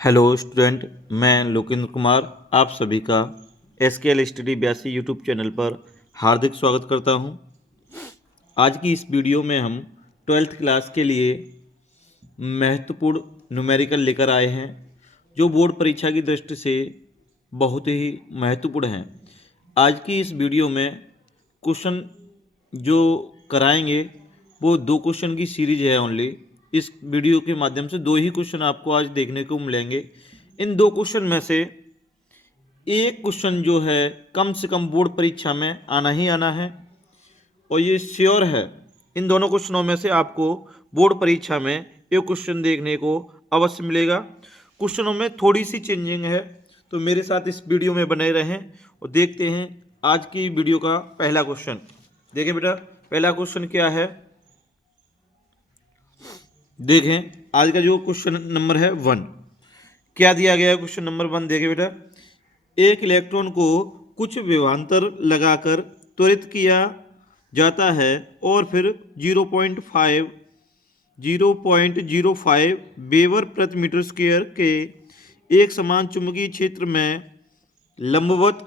Hello student, मैं लोकेंद्र कुमार आप सभी का SKL स्टडी 82 यूट्यूब चैनल पर हार्दिक स्वागत करता हूं। आज की इस वीडियो में हम 12th क्लास के लिए महत्वपूर्ण न्यूमेरिकल लेकर आए हैं जो बोर्ड परीक्षा की दृष्टि से बहुत ही महत्वपूर्ण हैं। आज की इस वीडियो में क्वेश्चन जो कराएंगे वो 2 क्वेश्चन की सीरीज है ओनली। इस वीडियो के माध्यम से 2 ही क्वेश्चन आपको आज देखने को मिलेंगे। इन 2 क्वेश्चन में से एक क्वेश्चन जो है कम से कम बोर्ड परीक्षा में आना ही आना है और ये श्योर है। इन दोनों क्वेश्चनों में से आपको बोर्ड परीक्षा में एक क्वेश्चन देखने को अवश्य मिलेगा। क्वेश्चनों में थोड़ी सी चेंजिंग है, तो मेरे साथ इस वीडियो में बने रहें और देखते हैं आज की वीडियो का पहला क्वेश्चन। देखें बेटा, पहला क्वेश्चन क्या है, देखें आज का जो क्वेश्चन नंबर है 1 क्या दिया गया है। क्वेश्चन नंबर 1 देखें बेटा, एक इलेक्ट्रॉन को कुछ विभवांतर लगाकर त्वरित किया जाता है और फिर 0.05 वेबर प्रति मीटर स्क्वायर के एक समान चुंबकीय क्षेत्र में लंबवत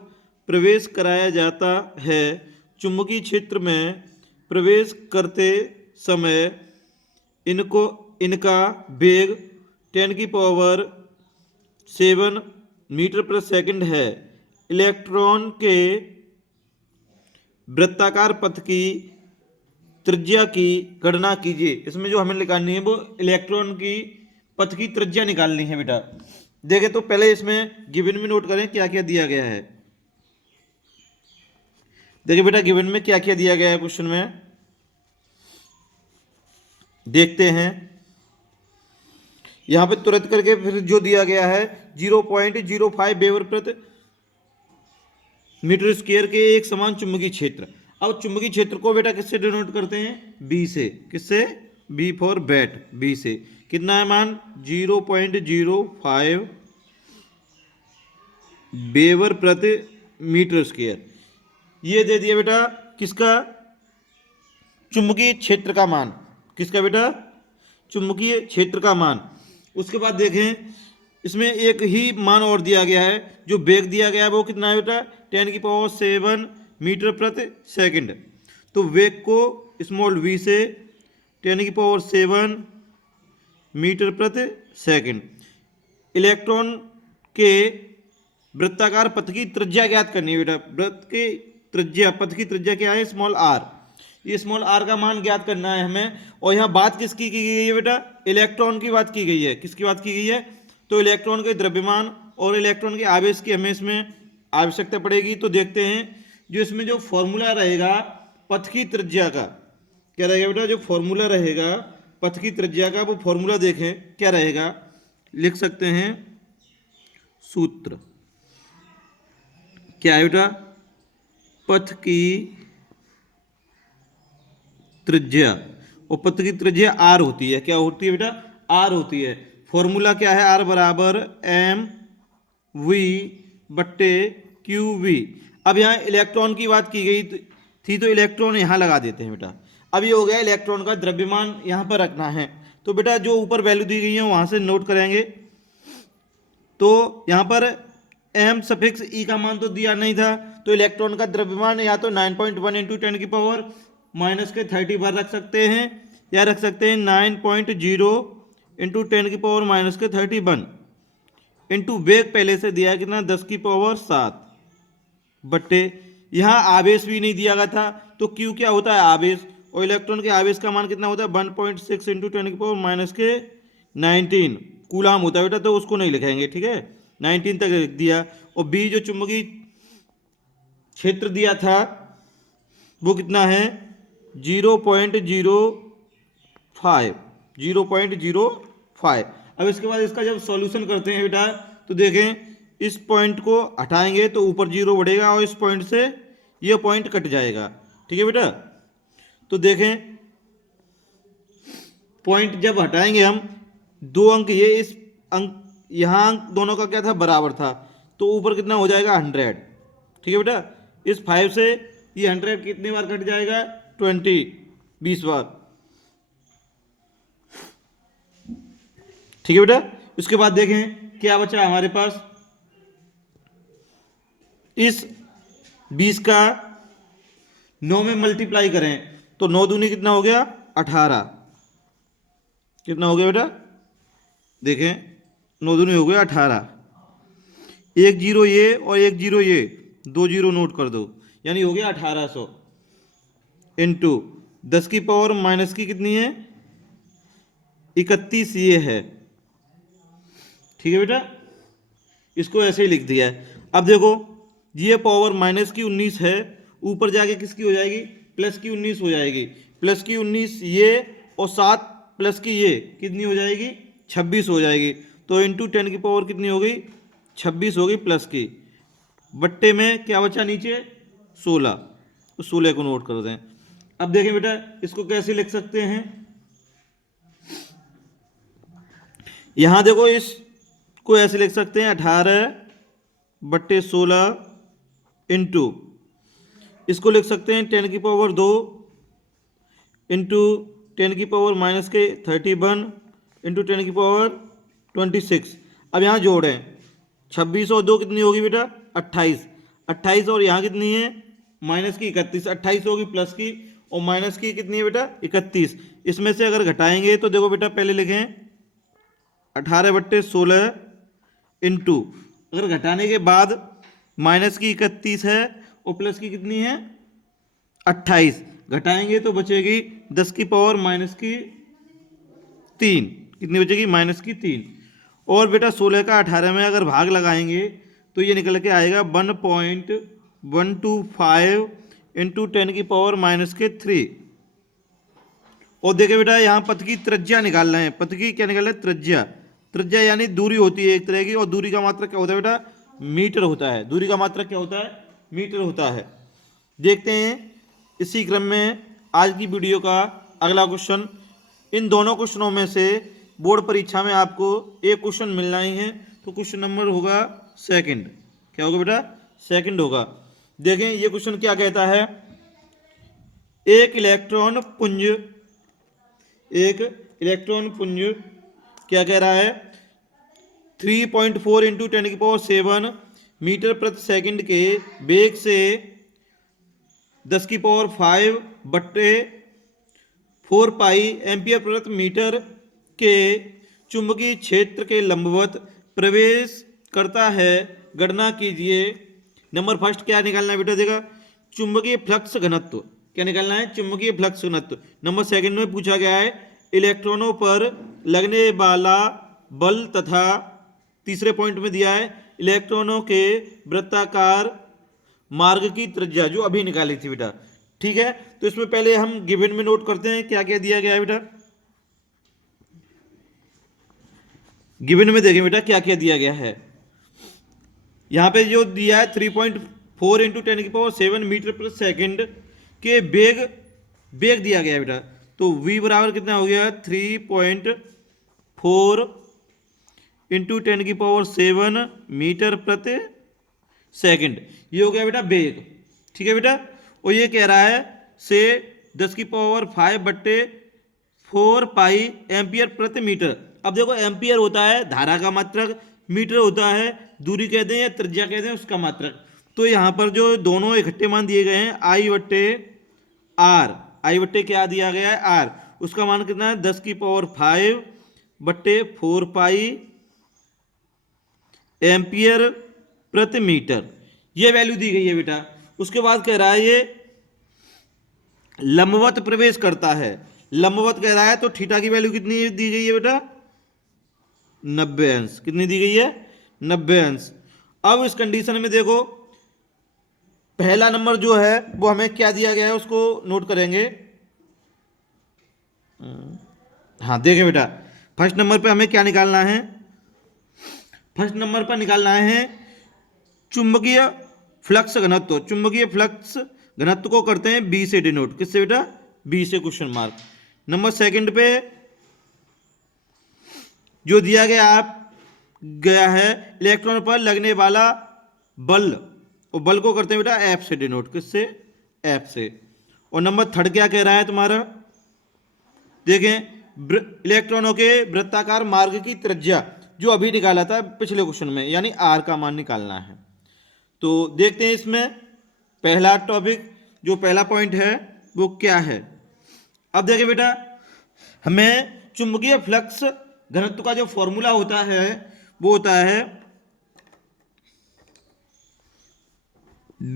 प्रवेश कराया जाता है। चुंबकीय क्षेत्र में प्रवेश करते समय इनका वेग 10⁻⁷ मीटर प्रति सेकंड है। इलेक्ट्रॉन के वृत्ताकार पथ की त्रिज्या की गणना कीजिए। इसमें जो हमें निकालनी है वो इलेक्ट्रॉन की पथ की त्रिज्या निकालनी है बेटा। देखें तो पहले इसमें गिवन में नोट करें क्या क्या दिया गया है। देखिए बेटा, गिवन में क्या क्या दिया गया है क्वेश्चन में, देखते हैं। यहां पे तुरंत करके फिर जो दिया गया है 0.05 वेबर प्रति मीटर स्क्वायर के एक समान चुंबकीय क्षेत्र। अब चुंबकीय क्षेत्र को बेटा किससे डिनोट करते हैं, बी से। किससे, बी फॉर बैट, बी से। कितना है मान, 0.05 वेबर प्रति मीटर स्क्वायर। ये दे दिया बेटा किसका, चुंबकीय क्षेत्र का मान। किसका बेटा, चुंबकीय क्षेत्र का मान। उसके बाद देखें इसमें एक ही मान और दिया गया है, जो वेग दिया गया है वो कितना है बेटा, 10⁻⁷ मीटर प्रति सेकंड। तो वेग को स्मॉल v से 10⁻⁷ मीटर प्रति सेकंड। इलेक्ट्रॉन के वृत्ताकार पथ की त्रिज्या ज्ञात करनी है बेटा। वृत्त की त्रिज्या, पथ की त्रिज्या क्या है, स्मॉल r। ये स्मॉल r का मान ज्ञात करना है हमें। और यहाँ बात किसकी की गई है बेटा, इलेक्ट्रॉन की बात की गई है। किसकी बात की गई है, तो इलेक्ट्रॉन के द्रव्यमान और इलेक्ट्रॉन के आवेश की हमें इसमें आवश्यकता पड़ेगी। तो देखते हैं जो इसमें जो फॉर्मूला रहेगा पथ की त्रिज्या का, क्या रहेगा बेटा, जो फॉर्मूला रहेगा पथ की त्रिज्या का, वो फॉर्मूला देखें क्या रहेगा। लिख सकते हैं सूत्र, क्या है बेटा, पथ की त्रिज्या। और पथ की त्रिज्या r होती है। क्या होती है बेटा, r होती है। फॉर्मूला क्या है, r बराबर mv/qv। अब यहाँ इलेक्ट्रॉन की बात की गई थी तो इलेक्ट्रॉन यहाँ लगा देते हैं बेटा। अब ये हो गया इलेक्ट्रॉन का द्रव्यमान, यहाँ पर रखना है। तो बेटा जो ऊपर वैल्यू दी गई है वहाँ से नोट करेंगे। तो यहाँ पर m सफिक्स e का मान तो दिया नहीं था, तो इलेक्ट्रॉन का द्रव्यमान या तो 9.1 इंटू 10⁻⁻30 बार रख सकते हैं, या रख सकते हैं 9.0 इंटू 10⁻⁻31 इंटू वेग पहले से दिया कितना 10⁻7 बट्टे। यहाँ आवेश भी नहीं दिया गया था, तो Q क्या होता है, आवेश। और इलेक्ट्रॉन के आवेश का मान कितना होता है 1.6 इंटू 10⁻⁻19 कूलाम होता है बेटा, तो उसको नहीं लिखेंगे, ठीक है, 19 तक लिख दिया। और बी जो चुंबकीय क्षेत्र दिया था वो कितना है 0.05। अब इसके बाद इसका जब सॉल्यूशन करते हैं बेटा, तो देखें इस पॉइंट को हटाएंगे तो ऊपर 0 बढ़ेगा और इस पॉइंट से ये पॉइंट कट जाएगा, ठीक है बेटा। तो देखें पॉइंट जब हटाएंगे हम, 2 अंक ये, इस अंक यहाँ अंक दोनों का क्या था, बराबर था, तो ऊपर कितना हो जाएगा 100, ठीक है बेटा। इस 5 से ये 100 कितनी बार कट जाएगा, 20 बार, ठीक है बेटा। उसके बाद देखें क्या बचा हमारे पास, इस 20 का 9 में मल्टीप्लाई करें तो 9 दूनी कितना हो गया 18, कितना हो गया बेटा, देखें 9 दूनी हो गया 18, एक जीरो ये और एक जीरो ये, 2 जीरो नोट कर दो, यानी हो गया 1800 इंटू 10 की पावर माइनस की कितनी है 31 ये है, ठीक है बेटा, इसको ऐसे ही लिख दिया है। अब देखो ये पावर माइनस की 19 है, ऊपर जाके किसकी हो जाएगी प्लस की 19 हो जाएगी, प्लस की 19 ये और 7 प्लस की ये कितनी हो जाएगी 26 हो जाएगी, तो इंटू 10 की पावर कितनी हो गई 26 हो गई प्लस की, बट्टे में क्या बचा नीचे 16, तो 16 को नोट कर दें। अब देखें बेटा इसको कैसे लिख सकते हैं, यहां देखो इसको ऐसे लिख सकते हैं 18/16 इंटू, इसको लिख सकते हैं 10 की पावर 2 इंटू 10 की पावर माइनस के 31 इंटू 10 की पावर 26। अब यहाँ जोड़ें 26 और 2 कितनी होगी बेटा 28, 28 और यहाँ कितनी है माइनस की 31, 28 होगी प्लस की और माइनस की कितनी है बेटा 31, इसमें से अगर घटाएंगे तो देखो बेटा पहले लिखें 18/16 इंटू, अगर घटाने के बाद माइनस की 31 है और प्लस की कितनी है 28, घटाएंगे तो बचेगी 10 की पावर माइनस की 3, कितनी बचेगी माइनस की 3, और बेटा 16 का 18 में अगर भाग लगाएंगे तो ये निकल के आएगा 1.125 इंटू 10 की पावर माइनस के 3। और देखिए बेटा यहाँ पथ की त्रिज्या निकालना है, पथ की क्या निकालना है त्रिज्या, त्रिज्या यानी दूरी होती है एक तरह की, और दूरी का मात्रक क्या होता है बेटा मीटर होता है, दूरी का मात्रक क्या होता है मीटर होता है। देखते हैं इसी क्रम में आज की वीडियो का अगला क्वेश्चन, इन दोनों क्वेश्चनों में से बोर्ड परीक्षा में आपको एक क्वेश्चन मिलना ही है, तो क्वेश्चन नंबर होगा सेकंड, क्या होगा बेटा सेकंड होगा। देखें ये क्वेश्चन क्या कहता है, एक इलेक्ट्रॉन पुंज, एक इलेक्ट्रॉन पुंज क्या कह रहा है 3.4 इंटू 10 की पावर 7 मीटर प्रति सेकंड के वेग से 10 की पावर 5/4 पाई एम्पियर प्रति मीटर के चुंबकीय क्षेत्र के लंबवत प्रवेश करता है, गणना कीजिए। नंबर फर्स्ट क्या निकालना है बेटा, देखा चुंबकीय फ्लक्स घनत्व, क्या निकालना है चुंबकीय फ्लक्स घनत्व। नंबर सेकंड में पूछा गया है इलेक्ट्रॉनों पर लगने वाला बल, तथा तीसरे पॉइंट में दिया है इलेक्ट्रॉनों के वृत्ताकार मार्ग की त्रिज्या, जो अभी निकाली थी बेटा, ठीक है। तो इसमें पहले हम गिवन में नोट करते हैं क्या क्या दिया गया है बेटा, गिवन में देखें बेटा क्या क्या दिया गया है। यहां पे जो दिया है 3.4 इंटू 10 की पावर 7 मीटर प्रति सेकंड के वेग दिया गया है बेटा, तो v बराबर कितना हो गया 3.4 इंटू 10 की पावर 7 मीटर प्रति सेकंड, ये हो गया बेटा वेग, ठीक है बेटा। और ये कह रहा है से 10 की पावर 5/4 पाई एम्पियर प्रति मीटर। अब देखो एम्पियर होता है धारा का मात्रक, मीटर होता है दूरी कहते हैं या त्रिज्या कहते हैं उसका मात्रक। तो यहाँ पर जो दोनों इकट्ठे मान दिए गए हैं I/R, I/, क्या दिया गया है R, उसका मान कितना है 10 की पावर 5/4 पाई एम्पियर प्रति मीटर, ये वैल्यू दी गई है बेटा। उसके बाद कह रहा है ये लंबवत प्रवेश करता है, लंबवत कह रहा है तो थीटा की वैल्यू कितनी दी गई है बेटा 90 अंश, कितनी दी गई है 90 अंश। अब इस कंडीशन में देखो पहला नंबर जो है वो हमें क्या दिया गया है उसको नोट करेंगे। हाँ देखें बेटा फर्स्ट नंबर पे हमें क्या निकालना है, फर्स्ट नंबर पर निकालना है चुंबकीय फ्लक्स घनत्व। चुंबकीय फ्लक्स घनत्व को करते हैं बी से डिनोट, किससे बेटा बी से क्वेश्चन मार्क। नंबर सेकंड पे जो दिया गया है इलेक्ट्रॉन पर लगने वाला बल, और बल को करते हैं बेटा एफ से डिनोट, किससे एफ से। और नंबर थर्ड क्या कह रहा है तुम्हारा, देखें इलेक्ट्रॉनों के वृत्ताकार मार्ग की त्रिज्या, जो अभी निकाला था पिछले क्वेश्चन में, यानी आर का मान निकालना है। तो देखते हैं इसमें पहला टॉपिक, जो पहला पॉइंट है वो क्या है। अब देखिए बेटा, हमें चुंबकीय फ्लक्स घनत्व का जो फॉर्मूला होता है वो होता है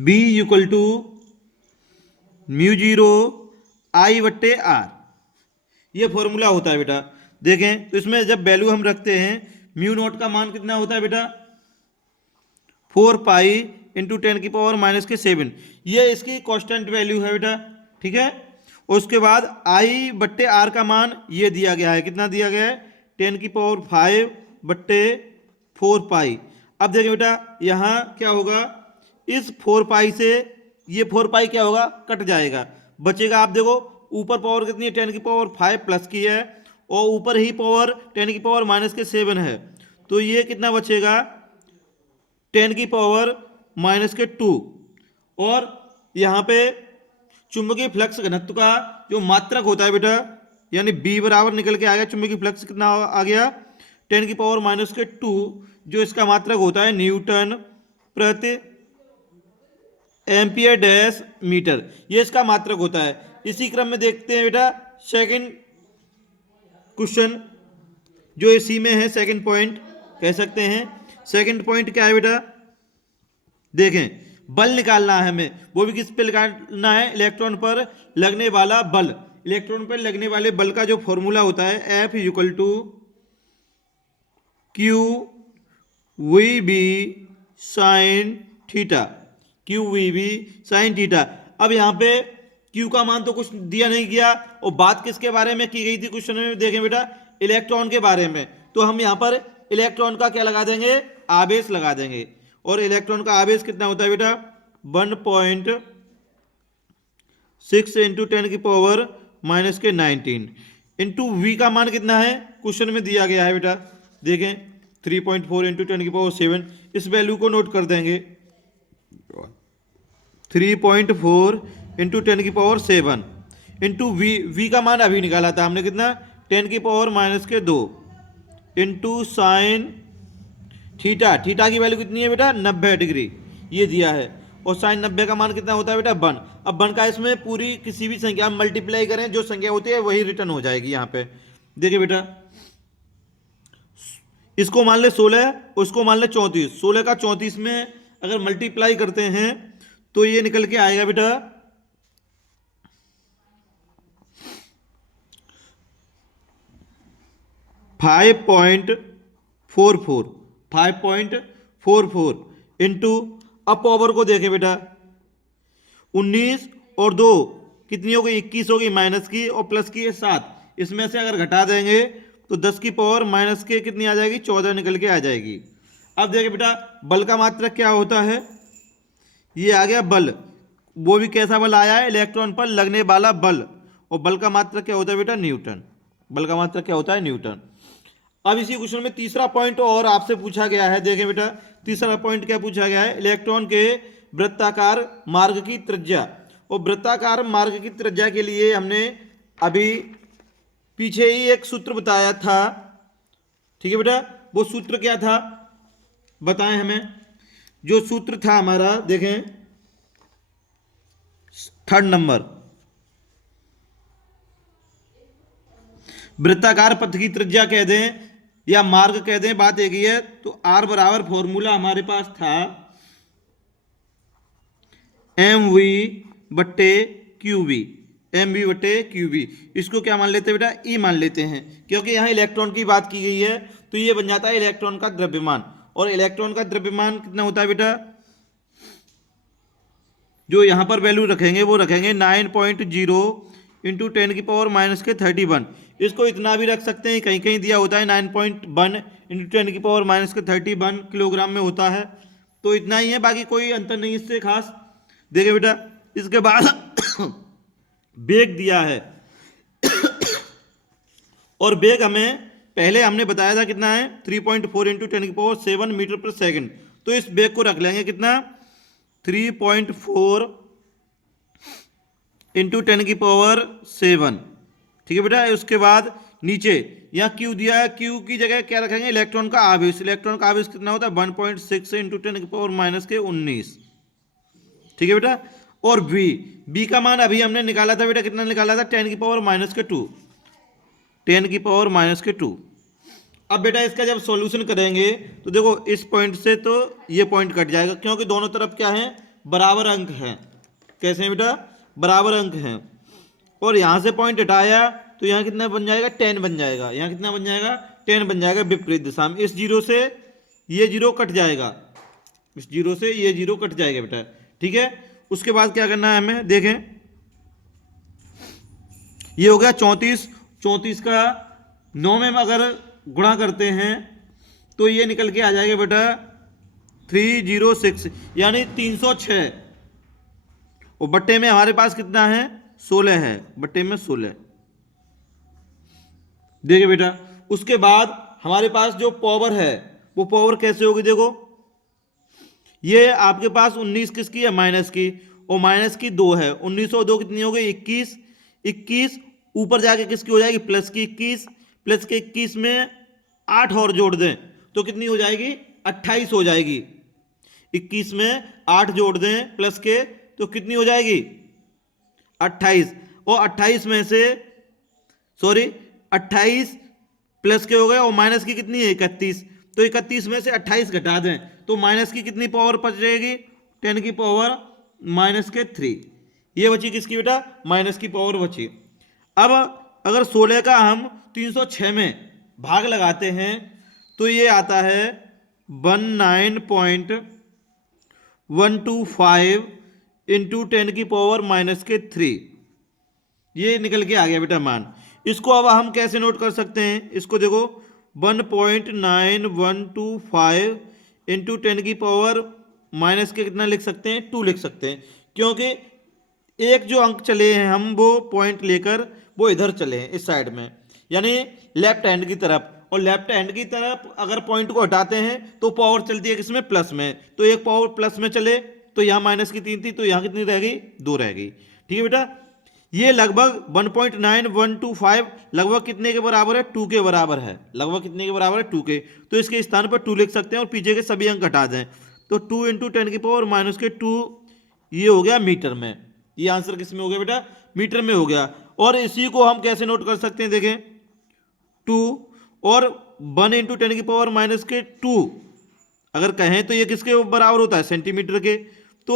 B equal to mu zero I बट्टे आर, ये फॉर्मूला होता है बेटा। देखें तो इसमें जब वैल्यू हम रखते हैं, म्यू नॉट का मान कितना होता है बेटा 4 पाई इंटू 10⁻⁻⁷, ये इसकी कांस्टेंट वैल्यू है बेटा, ठीक है। और उसके बाद आई बट्टे आर का मान ये दिया गया है, कितना दिया गया है 10⁵/4 पाई। अब देखिए बेटा यहाँ क्या होगा, इस 4 पाई से ये 4 पाई क्या होगा, कट जाएगा, बचेगा। आप देखो ऊपर पावर कितनी है 10⁵ प्लस की है, और ऊपर ही पावर 10⁻⁻7 है, तो ये कितना बचेगा 10⁻⁻2। और यहाँ पे चुंबकीय फ्लक्स घनत्व का जो मात्रक होता है बेटा, यानी B बराबर निकल के आ गया, चुंबकीय फ्लक्स कितना आ गया 10⁻⁻2, जो इसका मात्रक होता है न्यूटन प्रति एम्पियर डैश मीटर, ये इसका मात्रक होता है। इसी क्रम में देखते हैं बेटा सेकंड क्वेश्चन, जो इसी में है सेकंड पॉइंट कह सकते हैं। सेकंड पॉइंट क्या है बेटा, देखें बल निकालना है हमें, वो भी किस पे निकालना है, इलेक्ट्रॉन पर लगने वाला बल। इलेक्ट्रॉन पर लगने वाले बल का जो फॉर्मूला होता है F equal to q v b sine theta, q v b sine theta. अब यहाँ पे Q का मान तो कुछ दिया नहीं गया, और बात किसके बारे में की गई थी क्वेश्चन में, देखें बेटा इलेक्ट्रॉन के बारे में। तो हम यहाँ पर इलेक्ट्रॉन का क्या लगा देंगे, आवेश लगा देंगे। और इलेक्ट्रॉन का आवेश कितना होता है बेटा 1.6 इंटू 10⁻⁻⁹ इंटू वी का मान कितना है, क्वेश्चन में दिया गया है बेटा, देखें 3.4 इंटू 10⁻7, इस वैल्यू को नोट कर देंगे 3.4 इंटू 10⁻7 इंटू वी का मान अभी निकाला था हमने, कितना 10⁻⁻2 इंटू साइन थीटा, थीटा की वैल्यू कितनी है बेटा 90 डिग्री, ये दिया है। और साइन 90 का मान कितना होता है बेटा 1। अब 1 का इसमें पूरी किसी भी संख्या में मल्टीप्लाई करें, जो संख्या होती है वही रिटर्न हो जाएगी। यहाँ पे देखिए बेटा, इसको मान ले 16, उसको मान ले 34, 16 का 34 में अगर मल्टीप्लाई करते हैं तो ये निकल के आएगा बेटा 5.44 इंटू, अब पावर को देखें बेटा 19 और 2 कितनी हो गई 21 हो गई, माइनस की और प्लस की है 7, इसमें से अगर घटा देंगे तो 10 की पावर माइनस के कितनी आ जाएगी 14 निकल के आ जाएगी। अब देखिए बेटा बल का मात्रक क्या होता है, ये आ गया बल, वो भी कैसा बल आया है, इलेक्ट्रॉन पर लगने वाला बल। और बल का मात्रक क्या होता है बेटा न्यूटन, बल का मात्रक क्या होता है न्यूटन। अब इसी क्वेश्चन में तीसरा पॉइंट और आपसे पूछा गया है, देखें बेटा तीसरा पॉइंट क्या पूछा गया है, इलेक्ट्रॉन के वृत्ताकार मार्ग की त्रिज्या। और वृत्ताकार मार्ग की त्रिज्या के लिए हमने अभी पीछे ही एक सूत्र बताया था, ठीक है बेटा, वो सूत्र क्या था बताएं हमें। जो सूत्र था हमारा, देखें 3rd नंबर, वृत्ताकार पथ की त्रिज्या कह दें या मार्ग कह दें, बात एक ही है। तो R बराबर फॉर्मूला हमारे पास था mv बट्टे QV, mv बट्टे QV, इसको क्या मान लेते हैं बेटा E मान लेते हैं, क्योंकि यहाँ इलेक्ट्रॉन की बात की गई है। तो ये बन जाता है इलेक्ट्रॉन का द्रव्यमान, और इलेक्ट्रॉन का द्रव्यमान कितना होता है बेटा, जो यहाँ पर वैल्यू रखेंगे वो रखेंगे 9.0 इंटू 10⁻⁻31। इसको इतना भी रख सकते हैं, कहीं कहीं दिया होता है 9.1 इंटू 10⁻⁻31 किलोग्राम में होता है, तो इतना ही है, बाकी कोई अंतर नहीं इससे खास। देखिए बेटा इसके बाद वेग दिया है, और वेग हमें पहले हमने बताया था कितना है 3.4 इंटू 10⁻7 मीटर पर सेकेंड। तो इस वेग को रख लेंगे कितना 3.4 इंटू 10⁻7, ठीक है बेटा। उसके बाद नीचे यहाँ क्यू दिया है, क्यू की जगह क्या रखेंगे, इलेक्ट्रॉन का आवेश। इलेक्ट्रॉन का आवेश कितना होता है 1.6 इंटू 10⁻⁻⁹ ठीक है बेटा। और बी का मान अभी हमने निकाला था बेटा, कितना निकाला था 10⁻⁻², 10⁻²। अब बेटा इसका जब सॉल्यूशन करेंगे तो देखो इस पॉइंट से तो ये पॉइंट कट जाएगा, क्योंकि दोनों तरफ क्या है, बराबर अंक हैं। कैसे हैं बेटा, बराबर अंक हैं। और यहाँ से पॉइंट हटाया तो यहाँ कितना बन जाएगा 10 बन जाएगा, यहाँ कितना बन जाएगा 10 बन जाएगा विपरीत दिशा में। इस जीरो से ये जीरो कट जाएगा, इस जीरो से ये जीरो कट जाएगा बेटा, ठीक है। उसके बाद क्या करना है हमें, देखें ये हो गया 34, 34 का 9 में अगर गुणा करते हैं तो ये निकल के आ जाएगा बेटा 306, यानी 306। और बट्टे में हमारे पास कितना है 16 है, बट्टे में 16। देखिए बेटा उसके बाद हमारे पास जो पावर है वो पावर कैसे होगी, देखो ये आपके पास 19 किसकी है, माइनस की, और माइनस की 2 है। 19 और 2 कितनी हो गई 21, 21 ऊपर जाके किसकी हो जाएगी प्लस की 21, प्लस के 21 में 8 और जोड़ दें तो कितनी हो जाएगी 28 हो जाएगी। 21 में 8 जोड़ दें प्लस के तो कितनी हो जाएगी 28, और 28 में से 28 प्लस के हो गए और माइनस की कितनी है 31, तो 31 में से 28 घटा दें तो माइनस की कितनी पावर बचेगी 10⁻⁻3। ये बची किसकी बेटा, माइनस की पावर बची। अब अगर 16 का हम 306 में भाग लगाते हैं तो ये आता है 19.125 इंटू 10⁻⁻3। ये निकल के आ गया बेटा मान। इसको अब हम कैसे नोट कर सकते हैं, इसको देखो 1.9125 इंटू 10⁻⁻ के कितना लिख सकते हैं 2 लिख सकते हैं, क्योंकि एक जो अंक चले हैं हम वो पॉइंट लेकर वो इधर चले हैं इस साइड में, यानी लेफ्ट हैंड की तरफ। और लेफ्ट हैंड की तरफ अगर पॉइंट को हटाते हैं तो पावर चलती है किसमें, प्लस में। तो एक पावर प्लस में चले तो यहाँ माइनस की 3 थी तो यहाँ कितनी रह गई 2 रह गई, ठीक है बेटा। ये लगभग 1.9125 लगभग कितने के बराबर है 2 के बराबर है, लगभग कितने के बराबर है 2 के। तो इसके स्थान पर 2 लिख सकते हैं और पीछे के सभी अंक हटा दें तो 2 इंटू 10⁻⁻2 ये हो गया मीटर में। ये आंसर किस में हो गया बेटा, मीटर में हो गया। और इसी को हम कैसे नोट कर सकते हैं, देखें 2 और 1 इंटू 10⁻⁻2 अगर कहें तो ये किसके बराबर होता है सेंटीमीटर के। तो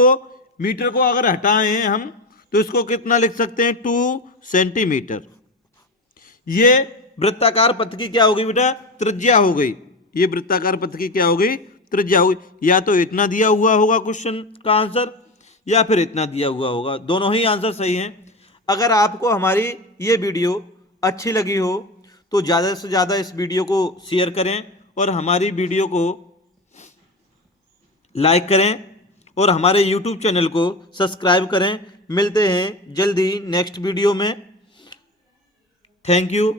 मीटर को अगर हटाएं हम तो इसको कितना लिख सकते हैं 2 सेंटीमीटर। ये वृत्ताकार पथ की क्या हो गई बेटा, त्रिज्या हो गई। ये वृत्ताकार पथ की क्या हो गई, त्रिज्या हो गई। या तो इतना दिया हुआ होगा क्वेश्चन का आंसर या फिर इतना दिया हुआ होगा, दोनों ही आंसर सही हैं। अगर आपको हमारी ये वीडियो अच्छी लगी हो तो ज़्यादा से ज़्यादा इस वीडियो को शेयर करें और हमारी वीडियो को लाइक करें और हमारे YouTube चैनल को सब्सक्राइब करें। मिलते हैं जल्दी नेक्स्ट वीडियो में। Thank you.